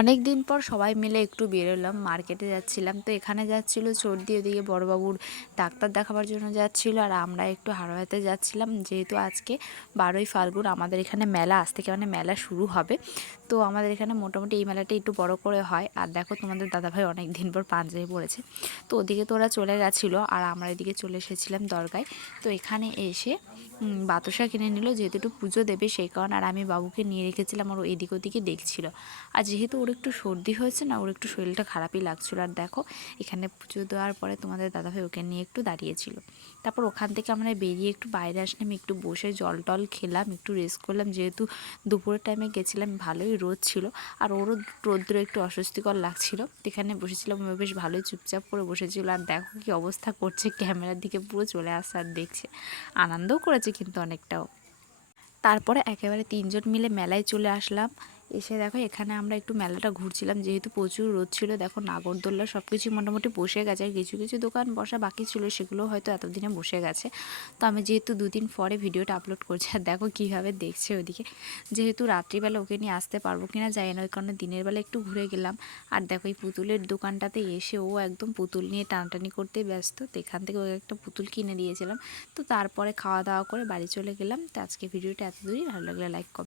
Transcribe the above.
অনেক দিন পর সবাই মিলে একটু বেরোলাম, মার্কেটে যাচ্ছিলাম। তো এখানে যাচ্ছিল সর্দি, ওদিকে বড়বাবুর ডাক্তার দেখাবার জন্য যাচ্ছিল, আর আমরা একটু হারোয়াতে যাচ্ছিলাম। যেহেতু আজকে 12ই ফাল্গুন, আমাদের এখানে মেলা, আজ থেকে মানে মেলা শুরু হবে। তো আমাদের এখানে মোটামুটি এই মেলাটা একটু বড় করে হয়। আর দেখো, তোমাদের দাদাভাই অনেক দিন পর পাঞ্জাবি পড়েছে। তো ওদিকে তো ওরা চলে গেছিলো, আর আমরা এদিকে চলে এসেছিলাম দরগায়। তো এখানে এসে বাতাসা কিনে নিল, যেহেতু একটু পুজো দেবে সেই কারণে। আর আমি বাবুকে নিয়ে রেখেছিলাম, ওর এদিক ওদিকে দেখছিল। আর যেহেতু ওর একটু সর্দি হয়েছে না, ওর একটু শরীরটা খারাপই লাগছিলো। আর দেখো, এখানে পুজো দেওয়ার পরে তোমাদের দাদাভাই ওকে নিয়ে একটু দাঁড়িয়েছিল। তারপর ওখান থেকে আমরা বেরিয়ে একটু বাইরে আসলাম, একটু বসে জল টল খেলাম, একটু রেস্ট করলাম। যেহেতু দুপুরের টাইমে গেছিলাম, ভালোই রোদ ছিল, আর ওরও রৌদ্র একটু অস্বস্তিকর লাগছিল। এখানে বসেছিলাম, ও বেশ ভালোই চুপচাপ করে বসেছিল। আর দেখো কি অবস্থা করছে, ক্যামেরার দিকে পুরো চলে আসছে আর দেখছে। আনন্দও করেছে কিন্তু অনেকটাও। তারপরে একেবারে তিনজন মিলে মেলায় চলে আসলাম। এসে দেখো, এখানে আমরা একটু মেলাটা ঘুরছিলাম, যেহেতু প্রচুর রোদ ছিল। দেখো, নাগরদোল্লা সব কিছু মোটামুটি বসে গেছে, কিছু কিছু দোকান বসা বাকি ছিল, সেগুলো হয়তো এতদিনে বসে গেছে। তো আমি যেহেতু দুদিন পরে ভিডিওটা আপলোড করছি, আর দেখো কীভাবে দেখছে ওদিকে। যেহেতু রাত্রিবেলা ওকে নিয়ে আসতে পারবো কিনা জানি না, ওই কারণে দিনের বেলা একটু ঘুরে গেলাম। আর দেখো, এই পুতুলের দোকানটাতে এসে ও একদম পুতুল নিয়ে টানাটানি করতে ব্যস্ত। তো এখান থেকে ওকে একটা পুতুল কিনে দিয়েছিলাম। তো তারপরে খাওয়া দাওয়া করে বাড়ি চলে গেলাম। তো আজকে ভিডিওটা এত দূরই, ভালো লাগলে লাইক করো।